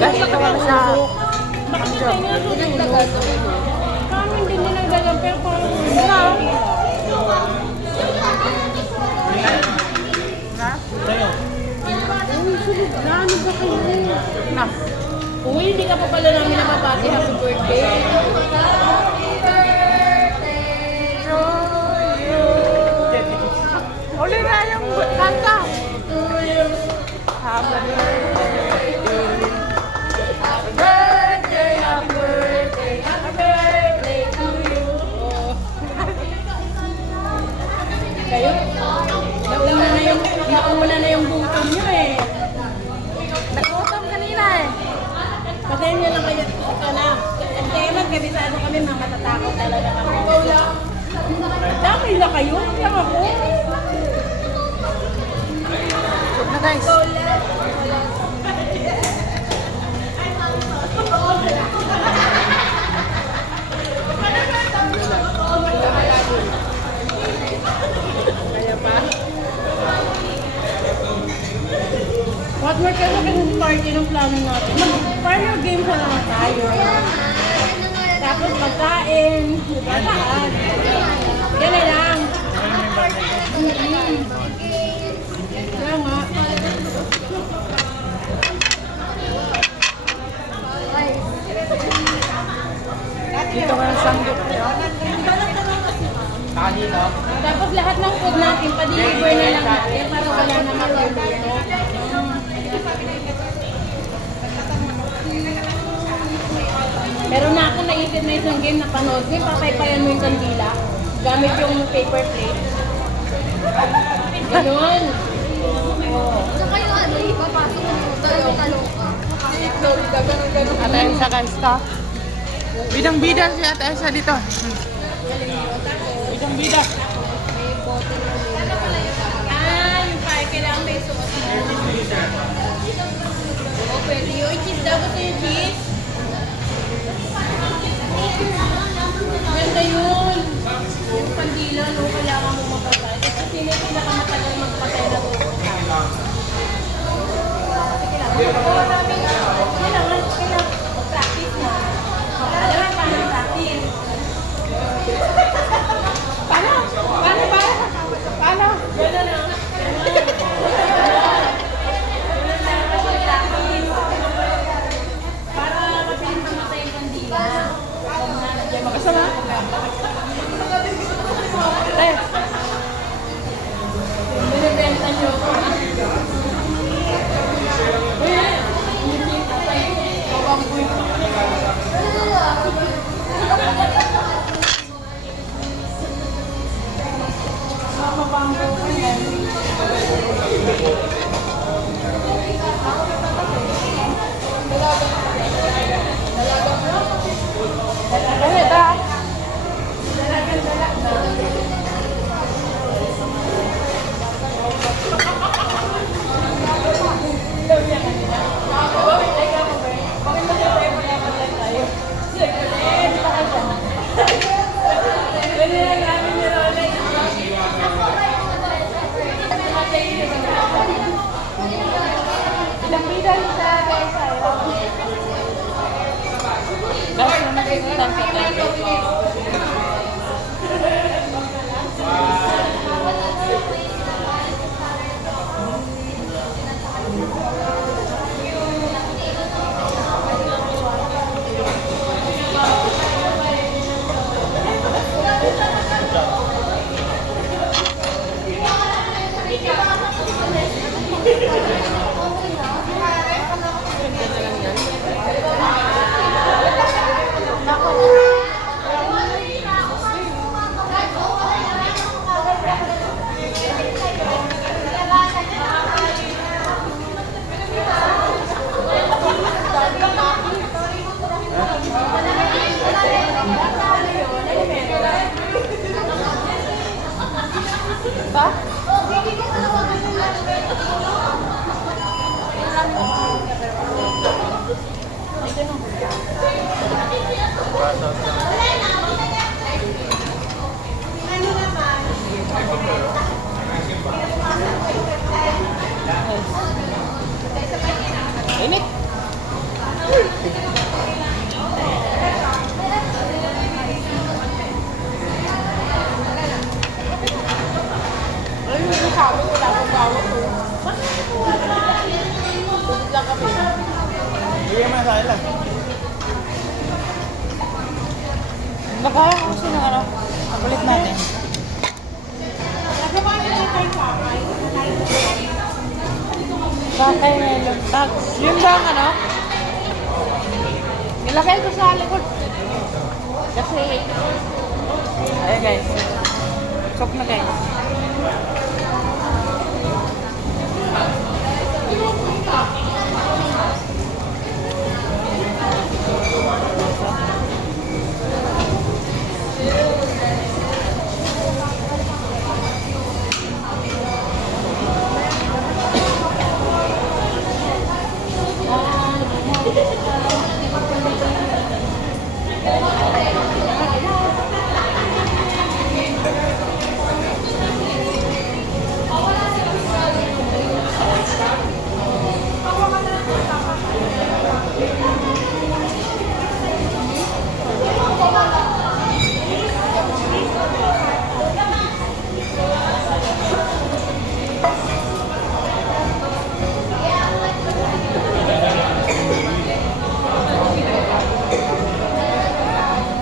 Kasi ito kami sa... Bakit tayo nga tutulog? Kami hindi nilagdagan pero parang na. Ano ba kayo? Na. Uy, hindi ka pa pala namin napapati. Happy birthday. Uli na yung kanta. Happy birthday. Happy birthday, happy birthday to you. Kayo? Nauna na yung butong nyo eh. Nagutom kanina eh. Patayin nyo lang kayo ka na. Kaya magkabisado kami, mga matatakot talaga kami. Dami na kayo, lang ako. Good na guys. Kaya pa. What more kayo sa party ng plano natin? Mag-partner game sa lang tayo. Tapos pagkain. Pagkaan. Yan na lang. Kaya nga. Dito ka ng sanggip. Tapos lahat ng food natin, pa-deliver na lang natin para wala na mag-deliver. Meron na ako naisip na isang game na panood mo, papaypayan mo yung kandila gamit yung paper plate. Ganun. So kayo ano, ipapasok mo talong-talong ka. Ate Elsa guys to. Bidang-bida si Ate Elsa dito. Bidang-bida. Yung fire, kailangan may sauce mo. Oo, pwede yun. Cheese daw. Gusto yung cheese? Ganda yun. Yung pandila, no, kailangan mo mapatay. Kasi sino yung pinakamatagal magpatay na to? Kailangan mag-practice na. Alam mo paano practice? Paano? Paano? Gano'n na. Para mabilis mamatay yung kandila. Makasama? Eh, Binibenta nyo. ganit ah. Bidang-bida rin sa guys. Guys, nakikita sa tayo. Init. Bigyan mo na sa akin. Nakaya ko kasi ng ano. Ulit natin. Bakay na yung tag. Yun ba ang ano? Nilagay ko sa likod. Kasi, ayun guys. Chok na guys.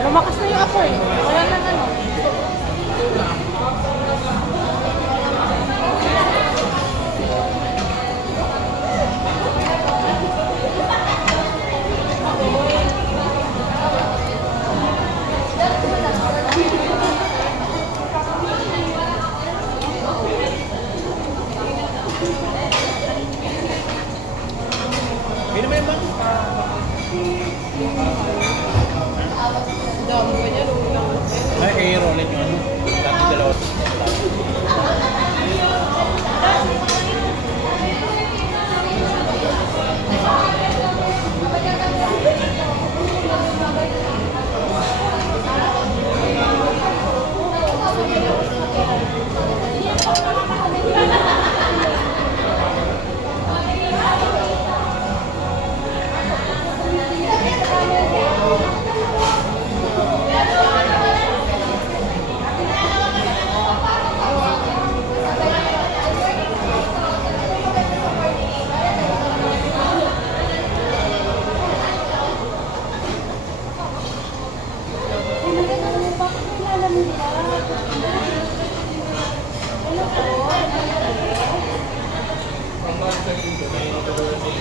Lumakas na yung apoy. Wala nang ano. Hindi naman yung bang? Ay, kay Roland yung ano. Dati dalawa.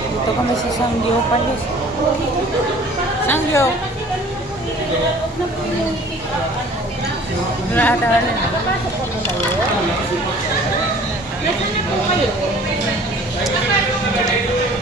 Dito kami sa Sanggyo Palace. Sanggyo! Wala ata rin. Nasaan na po kayo?